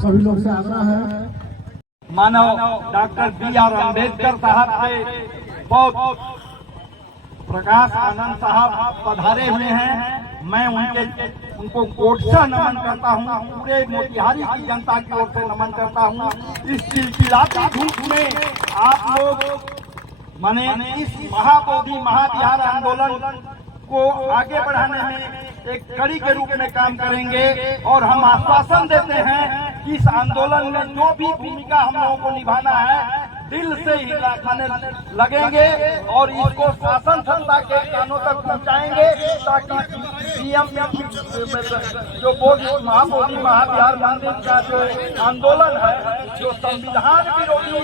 सभी लोग से आग्रह है। मानव डॉक्टर B.R. अम्बेडकर साहब से बहुत प्रकाश आनंद साहब पधारे हुए हैं। मैं उनको कोट से नमन करता हूँ, पूरे मोतिहारी की जनता की ओर से नमन करता हूँ। इस चिलचिलाती धूप में आप लोग माने इस महाबोधि महाविहार आंदोलन को आगे बढ़ाने में एक कड़ी के रूप में काम करेंगे और हम आश्वासन देते हैं कि इस आंदोलन में जो भी भूमिका हम लोगों को निभाना है दिल से ही माने लगेंगे और इसको शासन सत्ता के कानों तक पहुंचाएंगे ताकि सीएम जो महाबोधि महाविहार मंदिर का जो आंदोलन है जो संविधान विरोधी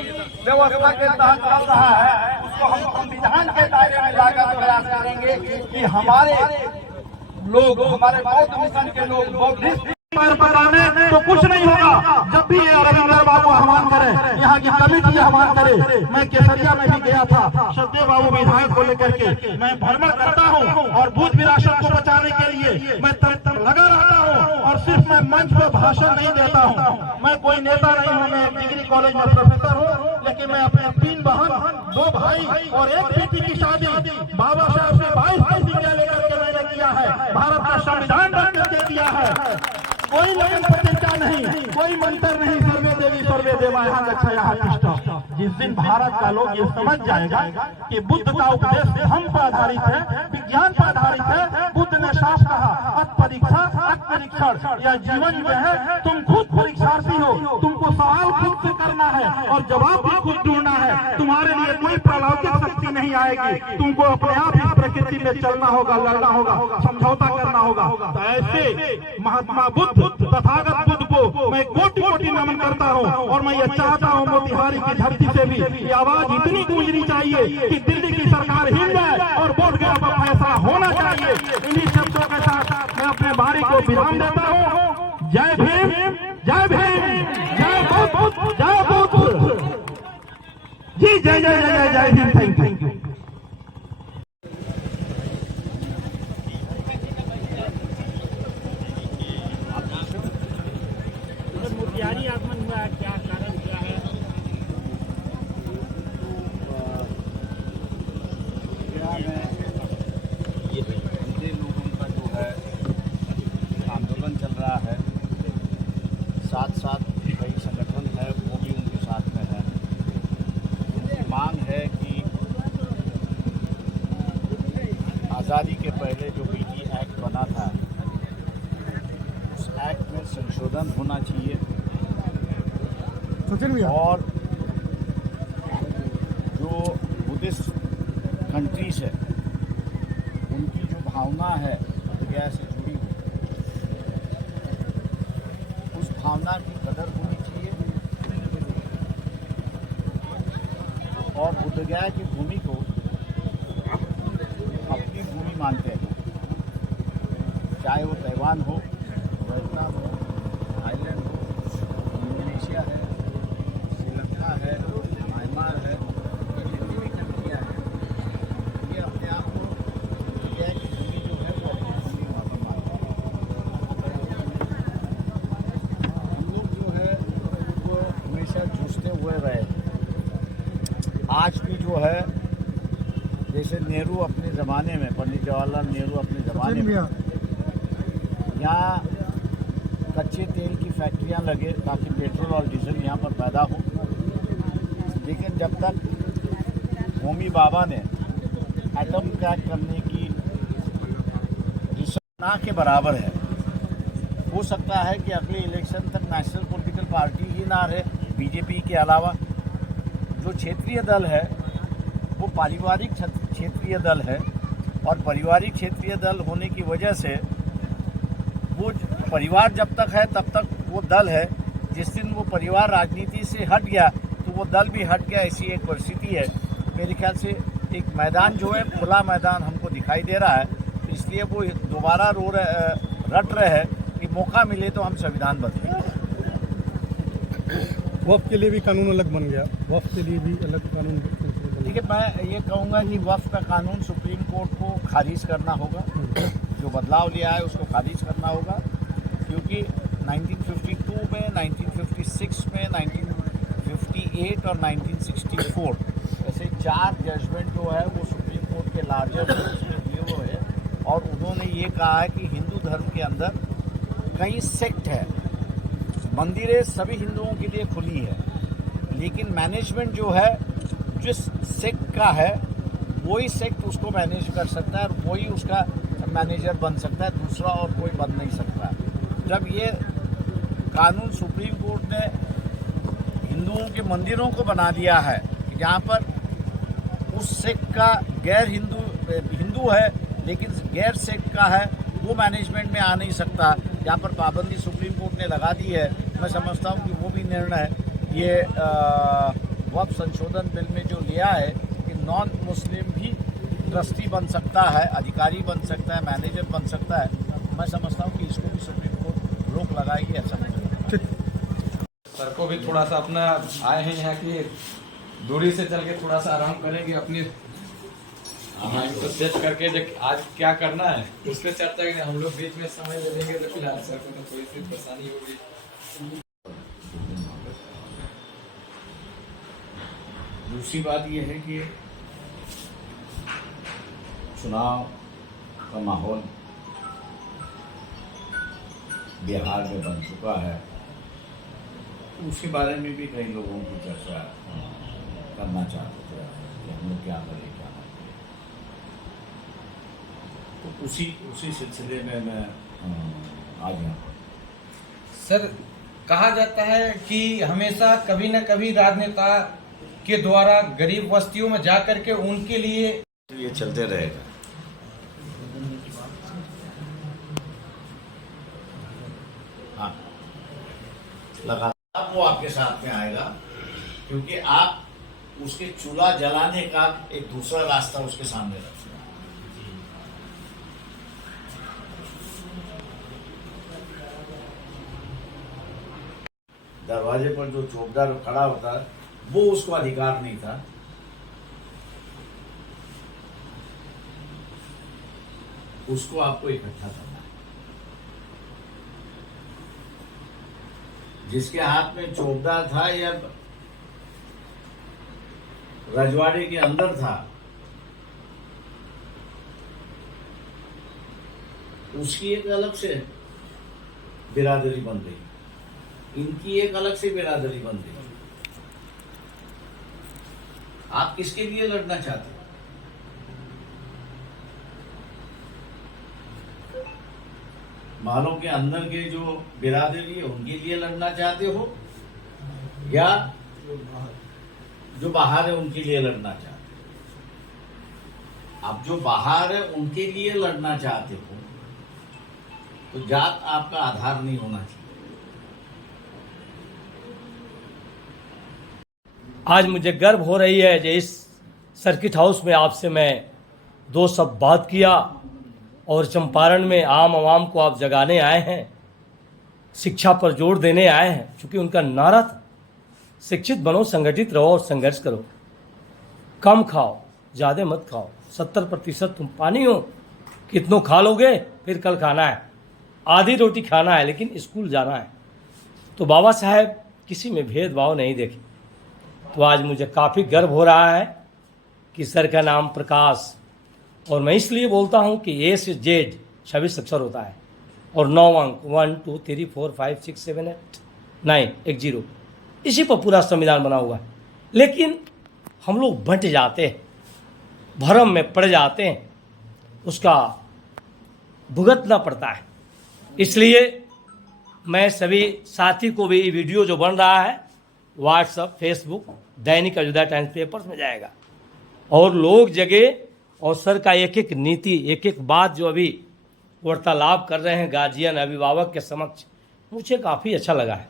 व्यवस्था के तहत चल रहा है उसको हम संविधान के दायरे में लाकर प्रयास करेंगे कि हमारे लोग हमारे बौद्ध मिशन के लोग बौद्धिस्ट बताने तो कुछ नहीं होगा। जब भी रविंदर बाबू आह्वान करें, यहाँ की कमेटी आह्वान करे। मैं केसरिया में भी गया था, सत्यदेव बाबू विधायक को लेकर के मैं भ्रमण करता हूँ और बुद्ध विरासत को बचाने के लिए मैं लगा रहता हूँ और सिर्फ मैं मंच पर भाषण नहीं देता हूँ। मैं कोई नेता नहीं हूँ, मैं एक डिग्री कॉलेज में प्रोफेसर हूँ, लेकिन मैं अपने 3 बहन 2 भाई और 1 बेटी की शादी बाबा साहब से 22 प्रतिज्ञा लेकर के मैंने किया है। भारत का संविधान रख करके किया है। कोई लगन प्रतिष्ठा नहीं, कोई मंत्र नहीं, सर्वे देवी सर्वे देवा यहाँ रक्षा यहाँ तिष्ठा। जिस दिन भारत का लोग ये समझ जाएगा कि बुद्ध का उपदेश धर्म पर आधारित है, विज्ञान पर आधारित है। बुद्ध ने साफ कहा अत्परीक्षा अत्परीक्षण, यह जीवन में है तुम खुद परीक्षार्थी हो, तुमको सवाल खुद से करना है और जवाब भी खुद ढूंढना है। तुम्हारे लिए कोई प्रलौकिक शक्ति नहीं आएगी, तुमको अपने आप इस प्रकृति में चलना होगा, लड़ना होगा, समझौता करना होगा। तो ऐसे महात्मा बुद्ध तथागत बुद्ध को मैं कोटि कोटि नमन करता हूँ और मैं ये चाहता हूँ मोतिहारी की धरती से भी ये आवाज इतनी गूंजनी चाहिए कि दिल्ली की सरकार हिल जाए और बोध गया पर फैसला होना चाहिए। इन्हीं शब्दों के साथ मैं अपने बारी को विराम देता हूँ। जय भीम, जय भीम, जय बुद्ध, जय बुद्ध जी, जय जय जय जय भीम। Thank you. मोतिहारी आगमन हुआ है, क्या कारण क्या है? ये हिंदी लोगों का जो है आंदोलन चल रहा है, साथ साथ कई संगठन है वो भी उनके साथ में है। उनकी मांग है कि आज़ादी के पहले जो BT एक्ट बना था उस एक्ट में संशोधन होना चाहिए और जो बुद्धिस्ट कंट्रीज है उनकी जो भावना है बुद्ध से जुड़ी हुई उस भावना की कदर होनी चाहिए और बुद्ध गया की भूमि को अपनी भूमि मानते हैं, चाहे वो ताइवान हो, वियतनाम हो, थाईलैंड हो, इंडोनेशिया है, श्रीलंका है, म्यांमार है, जितनी भी कंट्रियाँ हैं, ये अपने आप को इंडिया की भूमि जो है वो अपनी भूमि मानते हैं। हम लोग जो है वो हमेशा जूझते हुए रहे। आज भी जो है जैसे नेहरू अपने ज़माने में, पंडित जवाहरलाल नेहरू अपने ज़माने में यहाँ कच्चे तेल की फैक्ट्रियाँ लगे ताकि पेट्रोल और डीजल यहाँ पर पैदा हो, लेकिन जब तक होमी बाबा ने एटम क्रैक करने की रिसर्च ना के बराबर है, हो सकता है कि अगले इलेक्शन तक नेशनल पॉलिटिकल पार्टी ही ना रहे बीजेपी के अलावा। जो क्षेत्रीय दल है वो पारिवारिक क्षेत्रीय दल है और पारिवारिक क्षेत्रीय दल होने की वजह से वो परिवार जब तक है तब तक वो दल है। जिस दिन वो परिवार राजनीति से हट गया तो वो दल भी हट गया, ऐसी एक परिस्थिति है। मेरे ख्याल से एक मैदान जो है खुला मैदान हमको दिखाई दे रहा है, इसलिए वो दोबारा रट रहे हैं कि मौका मिले तो हम संविधान बदलें। वक्फ के लिए भी कानून अलग बन गया, वक्फ के लिए भी अलग कानून। देखिए, मैं ये कहूँगा कि वक्फ का कानून सुप्रीम कोर्ट को खारिज करना होगा, जो बदलाव लिया है उसको खारिज करना होगा, क्योंकि 1952 1952 में, 1956 में, 1958 और 1964 ऐसे 4 जजमेंट जो है वो सुप्रीम कोर्ट के लार्जर उसमें दिए हुए हैं। और उन्होंने ये कहा है कि हिंदू धर्म के अंदर कई सेक्ट है। मंदिरें सभी हिंदुओं के लिए खुली है, लेकिन मैनेजमेंट जो है जिस सेक्ट का है वही सेक्ट उसको मैनेज कर सकता है और वही उसका मैनेजर बन सकता है, दूसरा और कोई बन नहीं सकता। जब ये कानून सुप्रीम कोर्ट ने हिंदुओं के मंदिरों को बना दिया है कि जहाँ पर उस सेक्ट का गैर हिंदू है लेकिन गैर सेक्ट का है वो मैनेजमेंट में आ नहीं सकता, यहाँ पर पाबंदी सुप्रीम कोर्ट ने लगा दी है। मैं समझता हूँ कि वो भी निर्णय ये वक्फ संशोधन बिल में जो लिया है कि नॉन मुस्लिम भी ट्रस्टी बन सकता है, अधिकारी बन सकता है, मैनेजर बन सकता है, मैं समझता हूँ कि इसको भी सुप्रीम कोर्ट रोक लगाएगी, ऐसा मुझे लगता है। सर को भी थोड़ा सा अपना आए हैं यहाँ की दूरी से चल के थोड़ा सा आराम करेंगे, अपनी माइंड को सेट करके आज क्या करना है उस पर चर्चा करेंगे। हम लोग बीच में समय ले लेंगे तो फिलहाल सर को थोड़ी सी परेशानी होगी। दूसरी बात यह है कि चुनाव का माहौल बिहार में बन चुका है, उसके बारे में भी कई लोगों की चर्चा करना चाहते थे कि हम लोग क्या करें क्या ना करें। तो उसी सिलसिले में मैं आ गया। सर कहा जाता है कि हमेशा कभी न कभी राजनेता के द्वारा गरीब बस्तियों में जा करके उनके लिए ये चलते रहेगा। हाँ, लगातार वो आपके साथ में आएगा क्योंकि आप उसके चूल्हा जलाने का एक दूसरा रास्ता उसके सामने रखते हैं। दरवाजे पर जो चौकीदार खड़ा होता है वो उसको अधिकार नहीं था, उसको आपको इकट्ठा करना है। जिसके हाथ में चौकीदार था या रजवाड़े के अंदर था, उसकी एक अलग से बिरादरी बन गई, इनकी एक अलग से बिरादरी बन गई। आप किसके लिए लड़ना चाहते हैं? मालों के अंदर के जो बिरादरी है उनके लिए लड़ना चाहते हो या जो बाहर है उनके लिए लड़ना चाहते हो? आप जो बाहर है उनके लिए लड़ना चाहते हो तो जात आपका आधार नहीं होना चाहिए। आज मुझे गर्व हो रही है कि इस सर्किट हाउस में आपसे मैं 2 शब्द बात किया और चंपारण में आम आवाम को आप जगाने आए हैं, शिक्षा पर जोर देने आए हैं, क्योंकि उनका नारा था शिक्षित बनो, संगठित रहो और संघर्ष करो, कम खाओ ज़्यादा मत खाओ, 70% तुम पानी हो, कितनों खा लोगे फिर कल खाना है, आधी रोटी खाना है लेकिन स्कूल जाना है। तो बाबा साहेब किसी में भेदभाव नहीं देखे। तो आज मुझे काफ़ी गर्व हो रहा है कि सर का नाम प्रकाश, और मैं इसलिए बोलता हूँ कि ए से जेड 26 अक्षर होता है और 9 अंक 1 2 3 4 5 6 7 8 9 1 0, इसी पर पूरा संविधान बना हुआ है। लेकिन हम लोग बंट जाते हैं, भ्रम में पड़ जाते हैं, उसका भुगतना पड़ता है। इसलिए मैं सभी साथी को भी वीडियो जो बन रहा है व्हाट्सएप, फेसबुक, दैनिक अयोध्या टाइम्स पेपर्स में जाएगा और लोग जगह और सर का एक एक नीति, एक एक बात जो अभी वार्तालाप कर रहे हैं गार्जियन अभिभावक के समक्ष, मुझे काफ़ी अच्छा लगा है।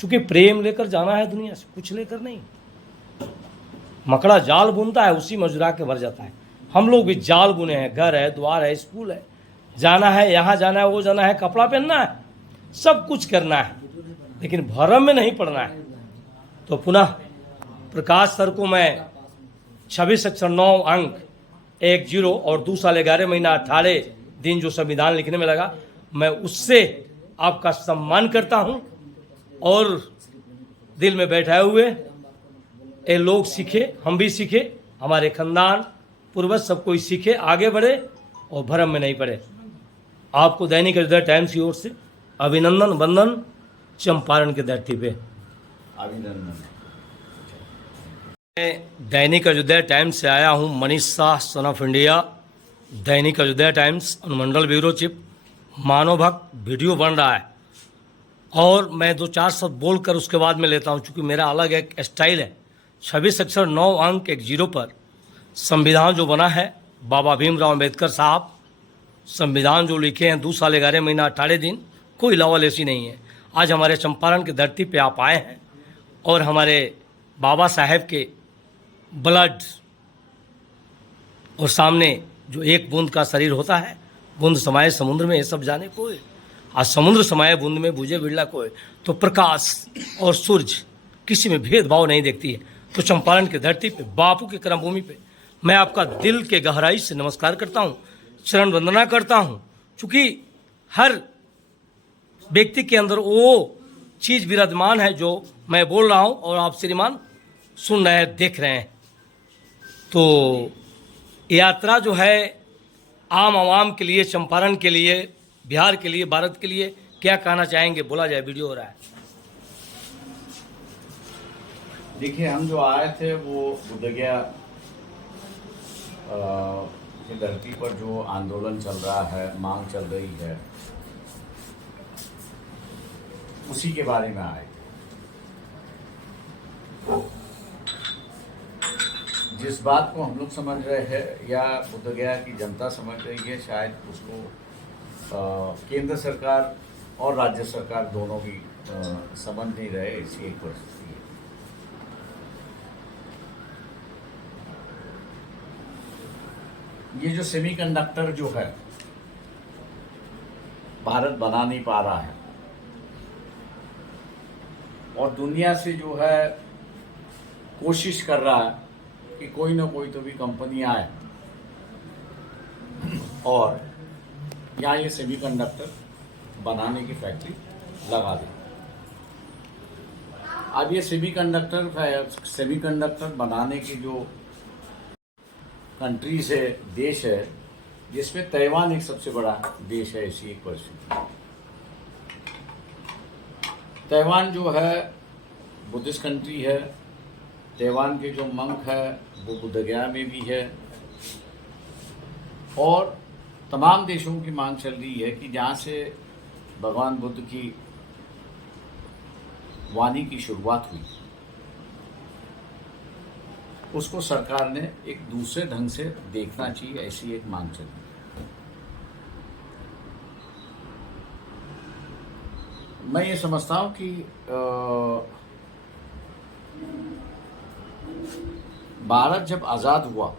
क्योंकि प्रेम लेकर जाना है दुनिया से, कुछ लेकर नहीं। मकड़ा जाल बुनता है उसी मजुरा के भर जाता है। हम लोग भी जाल बुने हैं, घर है, द्वार है, स्कूल है, जाना है, यहाँ जाना है, वो जाना है, कपड़ा पहनना है, सब कुछ करना है, लेकिन भरम में नहीं पड़ना है। तो पुनः प्रकाश सर को मैं 26 अक्षर 9 अंक 1 0 और 2 साल 11 महीना 18 दिन जो संविधान लिखने में लगा, मैं उससे आपका सम्मान करता हूं और दिल में बैठाए हुए ये लोग सीखे, हम भी सीखे, हमारे खानदान पूर्वज सब कोई सीखे, आगे बढ़े और भ्रम में नहीं पड़े। आपको दैनिक अयोध्या टाइम्स की ओर से अभिनंदन वंदन, चंपारण की धरती पे अभिनंदन। मैं दैनिक अयोध्या टाइम्स से आया हूं, Manish Shah, son of India, Dainik Ayodhya times अनुमंडल ब्यूरो चीफ। मानव भक्त वीडियो बन रहा है और मैं 2-4 शब्द बोलकर उसके बाद में लेता हूं, क्योंकि मेरा अलग एक स्टाइल है। 26 अक्षर 9 अंक 1 0 पर संविधान जो बना है, बाबा भीमराव अम्बेडकर साहब संविधान जो लिखे हैं, 2 साल 11 महीना 18 दिन, कोई लावल ऐसी नहीं है। आज हमारे चंपारण की धरती पे आप आए हैं और हमारे बाबा साहेब के ब्लड और सामने जो एक बूंद का शरीर होता है, बूंद समाये समुद्र में, ये सब जाने को है। आज समुद्र समाये बूंद में बुझे बिरला को है। तो प्रकाश और सूरज किसी में भेदभाव नहीं देखती है। तो चंपारण की धरती पे, बापू की कर्मभूमि पे मैं आपका दिल के गहराई से नमस्कार करता हूँ, चरण वंदना करता हूँ, क्योंकि हर व्यक्ति के अंदर वो चीज़ विराजमान है जो मैं बोल रहा हूँ और आप श्रीमान सुन रहे हैं, देख रहे हैं। तो यात्रा जो है आम आवाम के लिए, चंपारण के लिए, बिहार के लिए, भारत के लिए क्या कहना चाहेंगे? बोला जाए, वीडियो हो रहा है। देखिए, हम जो आए थे वो बोधगया की धरती पर जो आंदोलन चल रहा है, मांग चल रही है, उसी के बारे में आए। जिस बात को हम लोग समझ रहे हैं या बोधगया की जनता समझ रही है, शायद उसको केंद्र सरकार और राज्य सरकार दोनों भी समझ नहीं रहे, ऐसी एक परिस्थिति है। ये जो सेमीकंडक्टर जो है भारत बना नहीं पा रहा है और दुनिया से जो है कोशिश कर रहा है कि कोई ना कोई तो भी कंपनी आए और यहाँ ये सेमीकंडक्टर बनाने की फैक्ट्री लगा दे। अब ये सेमीकंडक्टर बनाने की जो कंट्रीज है, देश है, जिसमें ताइवान एक सबसे बड़ा देश है, ऐसी एक परिस्थिति। ताइवान जो है बुद्धिस्ट कंट्री है। ताइवान के जो मंक है वो बोधगया में भी है और तमाम देशों की मांग चल रही है कि जहाँ से भगवान बुद्ध की वाणी की शुरुआत हुई, उसको सरकार ने एक दूसरे ढंग से देखना चाहिए, ऐसी एक मांग चल रही है। मैं ये समझता हूँ कि भारत जब आज़ाद हुआ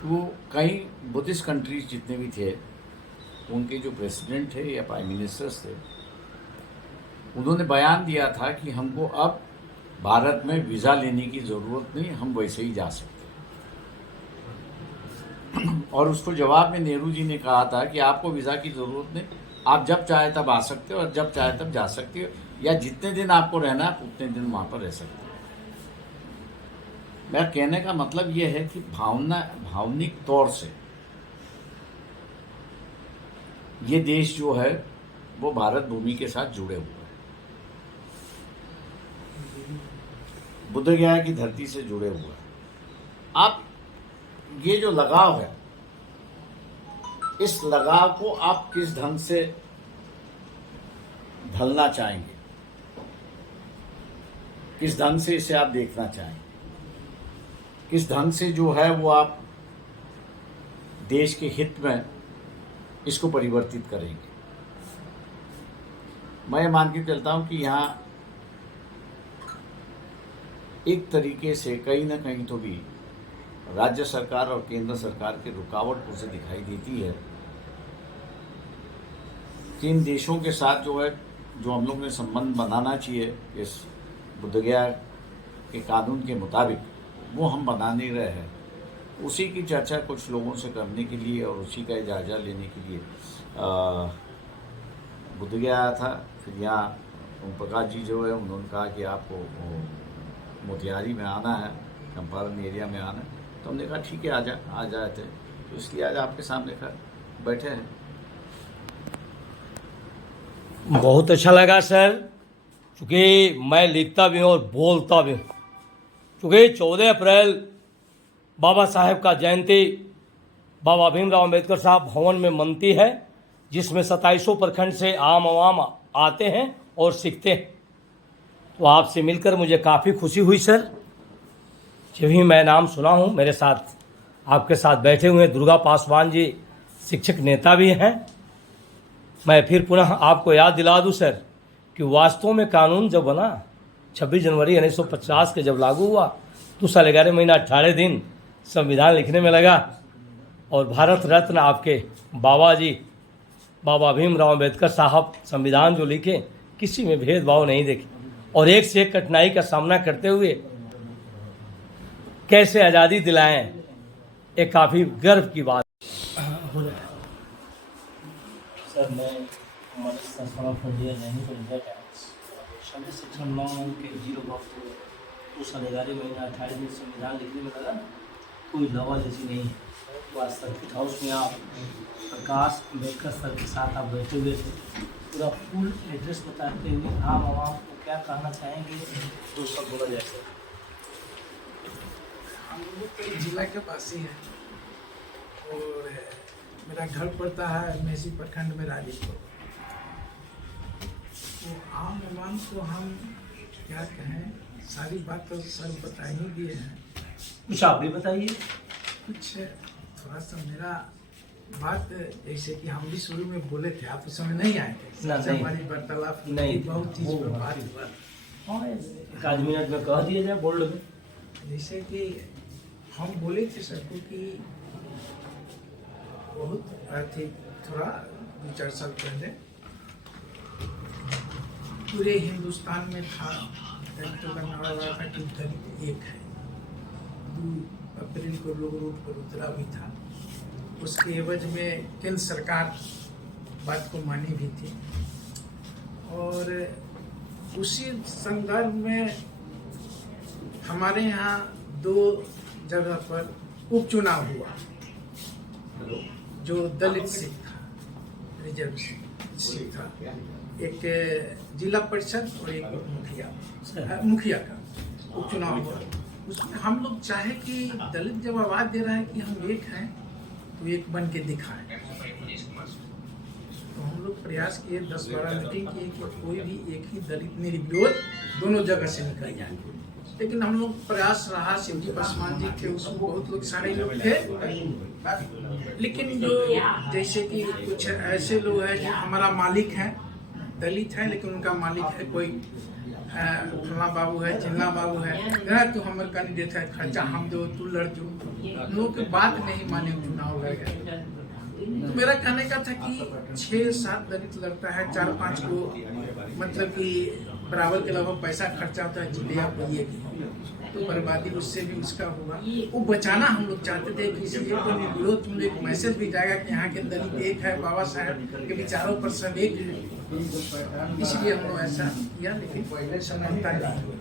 तो कई बुद्धिस्ट कंट्रीज जितने भी थे, उनके जो प्रेसिडेंट थे या प्राइम मिनिस्टर्स थे, उन्होंने बयान दिया था कि हमको अब भारत में वीज़ा लेने की ज़रूरत नहीं, हम वैसे ही जा सकते। और उसको जवाब में नेहरू जी ने कहा था कि आपको वीज़ा की ज़रूरत नहीं, आप जब चाहे तब आ सकते हो और जब चाहे तब जा सकते हो, या जितने दिन आपको रहना है उतने दिन वहाँ पर रह सकते हो। मेरा कहने का मतलब ये है कि भावनिक तौर से ये देश जो है वो भारत भूमि के साथ जुड़े हुए हैं, बोधगया की धरती से जुड़े हुए हैं। आप ये जो लगाव है, इस लगाव को आप किस ढंग से ढलना चाहेंगे, किस ढंग से इसे आप देखना चाहेंगे, किस ढंग से जो है वो आप देश के हित में इसको परिवर्तित करेंगे। मैं मान के चलता हूं कि यहाँ एक तरीके से कहीं ना कहीं तो भी राज्य सरकार और केंद्र सरकार की रुकावट उसे दिखाई देती है कि इन देशों के साथ जो है, जो हम लोग ने संबंध बनाना चाहिए इस बोधगया के कानून के मुताबिक, वो हम बना नहीं रहे हैं। उसी की चर्चा कुछ लोगों से करने के लिए और उसी का जायजा लेने के लिए बुद्धगया आया था। फिर यहाँ ओम प्रकाश जी जो है उन्होंने कहा कि आपको मोतिहारी में आना है, चंपारण एरिया में आना है। तो हमने कहा ठीक है आ जाए थे, तो इसलिए आज आपके सामने बैठे हैं। बहुत अच्छा लगा सर, क्योंकि मैं लिखता भी हूँ और बोलता भी हूँ। क्योंकि 14 अप्रैल बाबा साहेब का जयंती बाबा भीमराव अम्बेडकर साहब भवन में मनती है, जिसमें 2700 प्रखंड से आम आवाम आते हैं और सीखते हैं। तो आपसे मिलकर मुझे काफ़ी खुशी हुई सर। जब भी मैं नाम सुना हूँ, मेरे साथ आपके साथ बैठे हुए दुर्गा पासवान जी शिक्षक नेता भी हैं। मैं फिर पुनः आपको याद दिला दूं सर कि वास्तव में कानून जब बना 26 जनवरी 1950 के जब लागू हुआ, तो साल 11 महीना 18 दिन संविधान लिखने में लगा। और भारत रत्न आपके बाबा जी बाबा भीमराव अम्बेडकर साहब संविधान जो लिखे, किसी में भेदभाव नहीं देखे और एक से एक कठिनाई का सामना करते हुए कैसे आज़ादी दिलाएं, एक काफ़ी गर्व की बात हो रहा है। सर, मैं हमारे संस्थान ऑफ इंडिया नहीं तो इंडिया टैक्स शामिल सेक्शन 9 के 0 तो साल 11 महीना 28 दिन संविधान लिखने में लगा। कोई लवा जैसी नहीं है। तो आज सर्किट हाउस में आप प्रकाश अम्बेडकर सर के साथ आप बैठे हुए थे, पूरा फुल एड्रेस बताते हुए आम आवाम को क्या कहना चाहेंगे, तो सब बोला जाए सर। हम लोग तो जिला के पास ही है और मेरा घर पड़ता है मेसी प्रखंड में राजीपुर। तो आम आवाम को हम क्या कहें, सारी बात तो सर बता ही दिए हैं। कुछ आप भी बताइए। कुछ थोड़ा सा मेरा बात, जैसे कि हम भी शुरू में बोले थे, आप उस समय नहीं आए थे, हमारी वार्तालाप नहीं, बहुत चीज़ पर बात हुआ। हाँ, 1 मिनट में कह दिया जाए बोल्ड में। जैसे कि हम बोले थे सर को कि बहुत आर्थिक थोड़ा 2-4 साल पहले पूरे हिंदुस्तान में था, दलितों का नारा लगा था कि दलित एक है। 2 अप्रैल को लोग रोड पर उतरा भी था। उसके एवज में केंद्र सरकार बात को मानी भी थी और उसी संदर्भ में हमारे यहाँ 2 जगह पर उपचुनाव हुआ, जो दलित सीट था, रिजर्व सीट था, एक जिला परिषद और एक मुखिया का उपचुनाव हुआ। उसमें हम लोग चाहे कि दलित जब आवाज़ दे रहा है कि हम एक हैं, तो एक बन के दिखाएं। तो हम लोग प्रयास किए, 10-12 मीटिंग किए कि कोई भी एक ही दलित निर्विरोध दोनों जगह से निकल जाए। लेकिन हम लोग प्रयास रहा, शिवजी पासवान जी थे, उसमें बहुत लोग सारे लोग थे। लेकिन जो जैसे कि कुछ ऐसे लोग हैं जो हमारा मालिक है, दलित है लेकिन उनका मालिक है कोई फला बाबू है, चिन्ना बाबू है, तो हमारे कैंडिडेट है, खर्चा हम दो, तू लड़ जो। लोगों की बात नहीं माने, चुनाव लड़ गए। तो मेरा कहने का था कि 6-7 दलित लड़ता है, 4-5 को मतलब कि बराबर के अलावा पैसा खर्चा होता है, जिले आपको ये तो बर्बादी उससे भी उसका होगा। वो बचाना हम लोग चाहते थे कि इसलिए तो विरोध तुम एक मैसेज भी जाएगा कि यहाँ के दलित एक है, बाबा साहब के विचारों पर सब एक है। इसलिए हम लोग ऐसा किया, लेकिन समानता नहीं।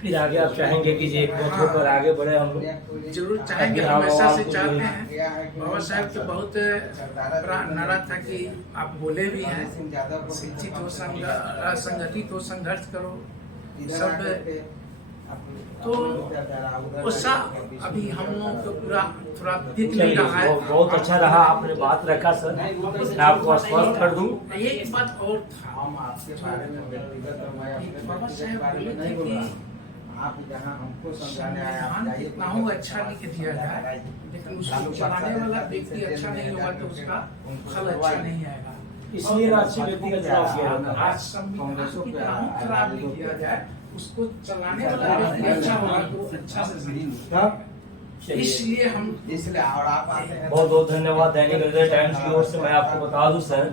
फिर आगे आप चाहेंगे कि एक पर आगे बढ़े हम लोग? जरूर चाहेंगे, हम ऐसा से चाहते हैं। बाबा साहब के बहुत बड़ा नारा था कि आप बोले भी हैं, शिक्षित हो, संगठित हो, संघर्ष करो सब। तो उसका अभी हम लोग को पूरा थोड़ा दिख नहीं रहा है। बहुत अच्छा रहा आपने बात रखा सर, मैं आपको आश्वस्त कर दूं। एक बात और था, हम आपके बारे में व्यक्तिगत बाबा साहब बोले थे कि आप जहाँ हमको समझाने आए, कितना हो अच्छा लिख दिया जाए, लेकिन उसको चलाने वाला व्यक्ति अच्छा नहीं होगा तो उसका फल अच्छा नहीं आएगा। इसलिए अच्छे व्यक्ति का चुनाव किया जाता है। आज संविधान कितना खराब नहीं किया जाए, उसको चलाने वाला व्यक्ति अच्छा होगा तो अच्छा से। इसलिए हम और आप आते हैं। बहुत बहुत धन्यवाद दैनिक हृदय टाइम्स की ओर से। मैं आपको बता दूं सर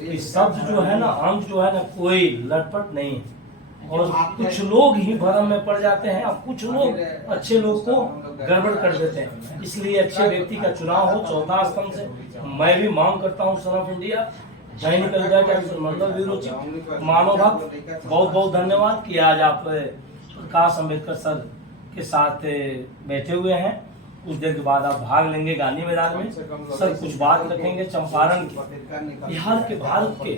कि शब्द जो है ना, अंक जो है ना, कोई लटपट नहीं है और कुछ लोग ही भ्रम में पड़ जाते हैं और कुछ लोग अच्छे लोग को गड़बड़ कर देते हैं। इसलिए अच्छे व्यक्ति का चुनाव हो 14 स्तंभ से। मैं भी मांग करता हूँ सन ऑफ इंडिया, दैनिक हृदय टाइम्स मंडल ब्यूरो चीफ मानव भक्त, बहुत बहुत धन्यवाद कि आज आप प्रकाश अंबेडकर सर के साथ बैठे हुए हैं। कुछ देर के बाद आप भाग लेंगे गांधी मैदान में। सर कुछ बात रखेंगे चंपारण के, बिहार के, भारत के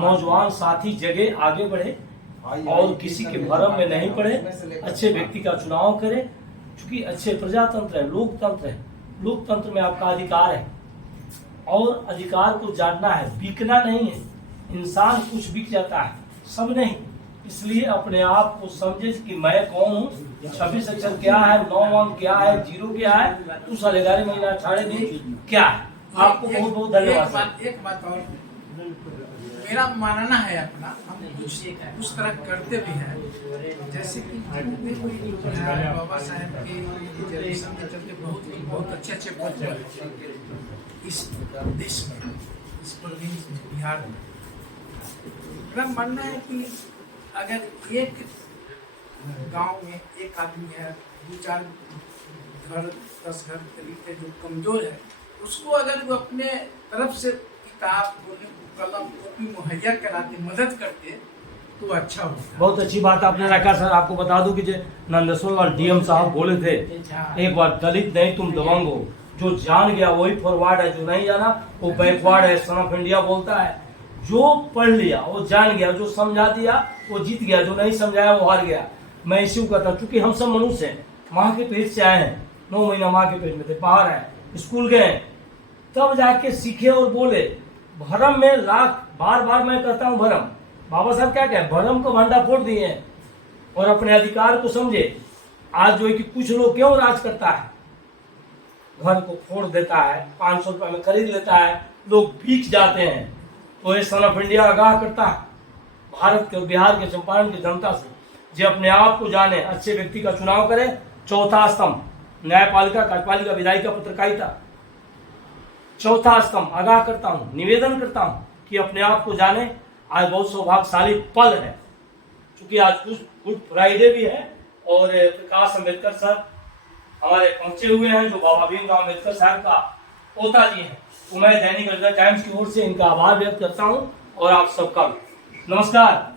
नौजवान साथी जगह आगे बढ़े और किसी के भरम में नहीं पड़े, अच्छे व्यक्ति का चुनाव करें, क्योंकि अच्छे प्रजातंत्र है, लोकतंत्र है, लोकतंत्र में आपका अधिकार है और अधिकार को जानना है, बिकना नहीं है। इंसान कुछ बिक जाता है, सब नहीं। इसलिए अपने आप को समझे कि मैं कौन हूँ, 26 अक्षर क्या है, 9 अंक क्या है, 0 क्या है, तू साल 11 महीना 18 दिन क्या है। आपको बहुत बहुत धन्यवाद। एक बात और मेरा मानना है अपना, हम कुछ उस तरह करते भी हैं, जैसे कि बाबा साहेब के जनरेशन के चलते बहुत अच्छे पद पर इस देश में, इस प्रोविंस में, बिहार में। मेरा मानना है कि अगर एक गांव में एक आदमी है, 2-4 घर 10 घर करीब जो कमजोर है, उसको अगर वो अपने तरफ से किताब कलम कॉपी मुहैया कराते, मदद करते, तो अच्छा होता। बहुत अच्छी बात आपने रखा सर। आपको बता दूं कि जो नंदेश्वर डीएम साहब बोले थे, एक बार दलित नहीं तुम दबंग हो। जो जान गया वही फॉरवर्ड है, जो नहीं जाना वो बैकवर्ड है। सन ऑफ इंडिया बोलता है, जो पढ़ लिया वो जान गया, जो समझा दिया वो जीत गया, जो नहीं समझाया वो हार गया। मैं इसी को कहता, चूंकि हम सब मनुष्य हैं, माँ के पेट से आए हैं, 9 महीना माँ के पेट में थे, बाहर आए, स्कूल गए, तब जाके सीखे और बोले। भरम में लाख बार मैं कहता हूँ, भरम, बाबा साहब क्या कहे, भरम को भंडा फोड़ दिए हैं और अपने अधिकार को समझे। आज जो है कि कुछ लोग क्यों राज करता है, घर को फोड़ देता है, 500 रुपए में खरीद लेता है, लोग बीच जाते हैं। तो ये सन ऑफ इंडिया आगाह करता है भारत के, बिहार के, चंपारण की जनता से, जो अपने आप को जाने, अच्छे व्यक्ति का चुनाव करे। चौथा स्तंभ न्यायपालिका, कार्यपालिका, विधायिका, पत्रकारिता, चौथा स्तंभ आगाह करता हूँ, निवेदन करता हूँ कि अपने आप को जाने। आज बहुत सौभाग्यशाली पल है, क्योंकि आज गुड फ्राइडे भी है और प्रकाश अंबेडकर सर हमारे पहुंचे हुए हैं, जो बाबा भीमराव अम्बेडकर साहब का पोता जी हैं। तो मैं दैनिक हृदय टाइम्स की ओर से इनका आभार व्यक्त करता हूँ और आप सबका नमस्कार।